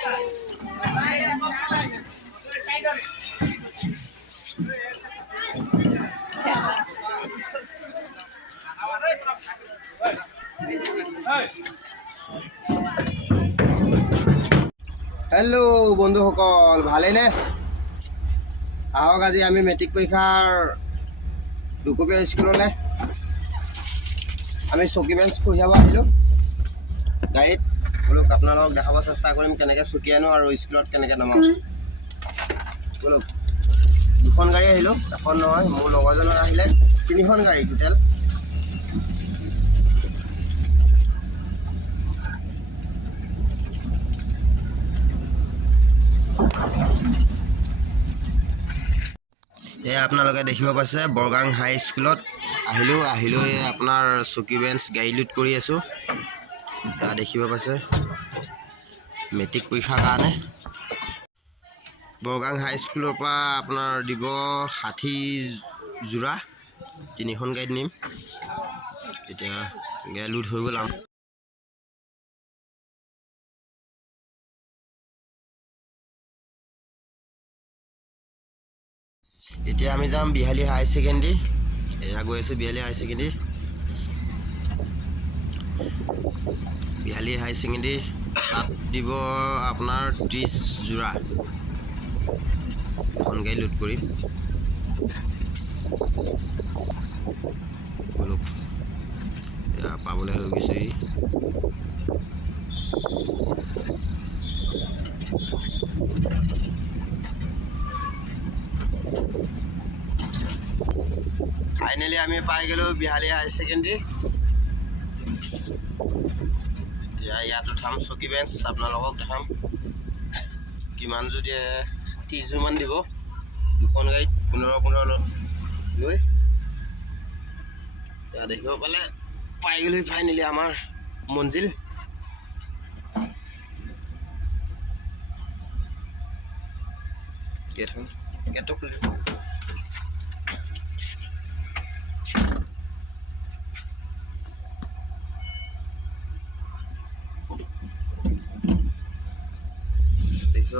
hello बंधुसकल भाले ने आहक आज आम मेट्रिक परीक्षार दुपकिया स्कूल आम चकी बेंच कঢ়ियाब आहिलो गाड़ीत बोलो अपना देखाब चेष्टा करम के चकी आनो और स्कूल के नामाओ बोलो दुखन गाड़ी आहिलो एखन नहय मोर लगरजনৰ আহিলে তিনিখন गाड़ी टोटेल আপোনালোকে দেখিব পাইছে বৰগাং হাই স্কুলত আহিলো আপোনাৰ চকি বেঞ্চ গাড়ী লুট কৰি আছো দেখিব পাইছে মেট্ৰিক পৰীক্ষাৰ কাৰণে বৰগাং হাই স্কুলৰ পৰা আপোনাৰ দিব 60 জোৰা তিনিখন গাড়ী নিম এতিয়া গাড়ী লুট হৈ গ'ল এতিয়া আমি যাম বিহালী হাই সেকেন্ডাৰী এয়া গৈ আছে বিহালী হাই সেকেন্ডাৰী তাত দিব আপোনাৰ 30 জোৰা এখন গাড়ী লুট কৰিম বলক এয়া পাবলৈ হৈ গৈছে फाइनली आम पाई गलो बिहाली हाई सेकेंडरी इतना उठाम चकी बेंच अपना देखाम कि 30 मान दी दुखन गाड़ी 15 लै देख पाले पाई गलो फाइनली आम मंजिल गेट खुल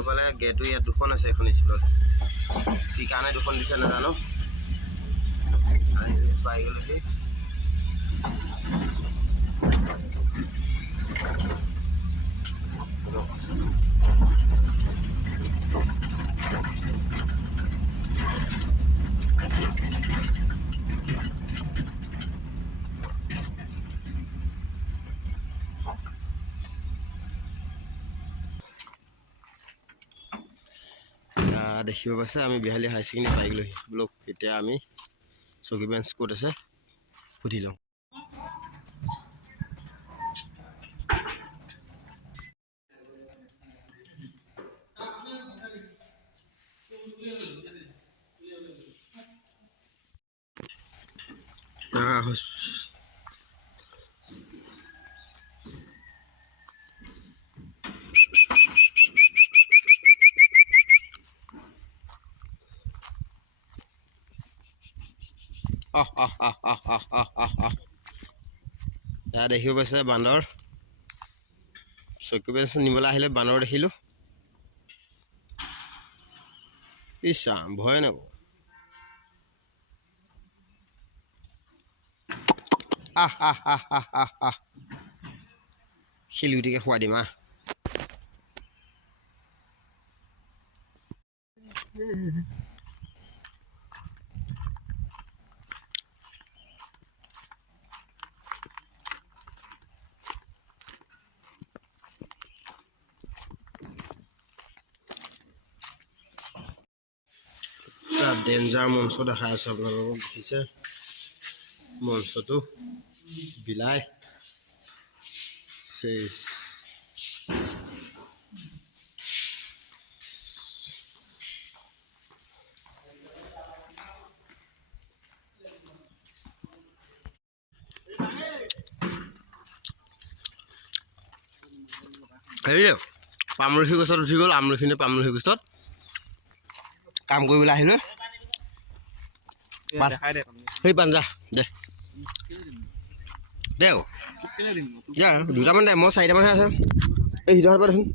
पाले गेटो इतना दुखन आछे एखन स्कूल कि काने दुखन दिसे नाजानो पाई गलो कि देखिए पास आम बिहाली हाई सेकेंडरी पाई गलो ब्लक इतना आम चकी बेंच कत आसे सुधि लौ देखिए पास बांदर चकी बेंच निबले बांदर देखिल इसा भय नाब शिलगुटी के खुआ दिम डेन्जार मंच देखा अपना देखिसे मंच तो बिलाई पामरखी गছত उठी गल আমলখি নে পামলখি গছত কাম কৰিবলৈ আহিলে সেই পাঞ্জা দে দেও দুটামান দে মই 4টামানহে আছে এই সিহঁতৰ পৰা দেখোন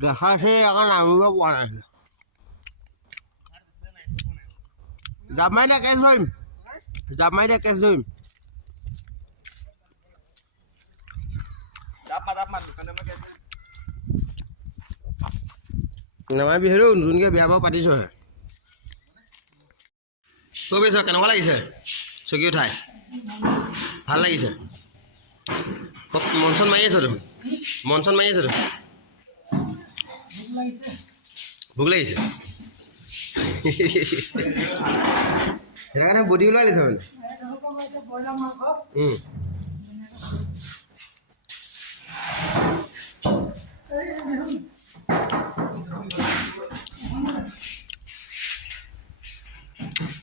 দেখাইছে আকৌ নামিব পৰা নাই জাপ মাৰি দে কেছ ধৰিম জাপ মাৰি দে কেছ ধৰিম নামাই বিহেৰু নতুনকৈ বিয়া বাৰু পাতিছোহে কৈ বেছ কেনেকুৱা লাগিছে চকী উঠাই ভাল লাগিছে মন চন মাৰি আছ দেখোন মন চন মাৰি আছ দেখোন ভোক লাগিছে সেইটো কাৰণে বডি ওলাই লৈছে মানে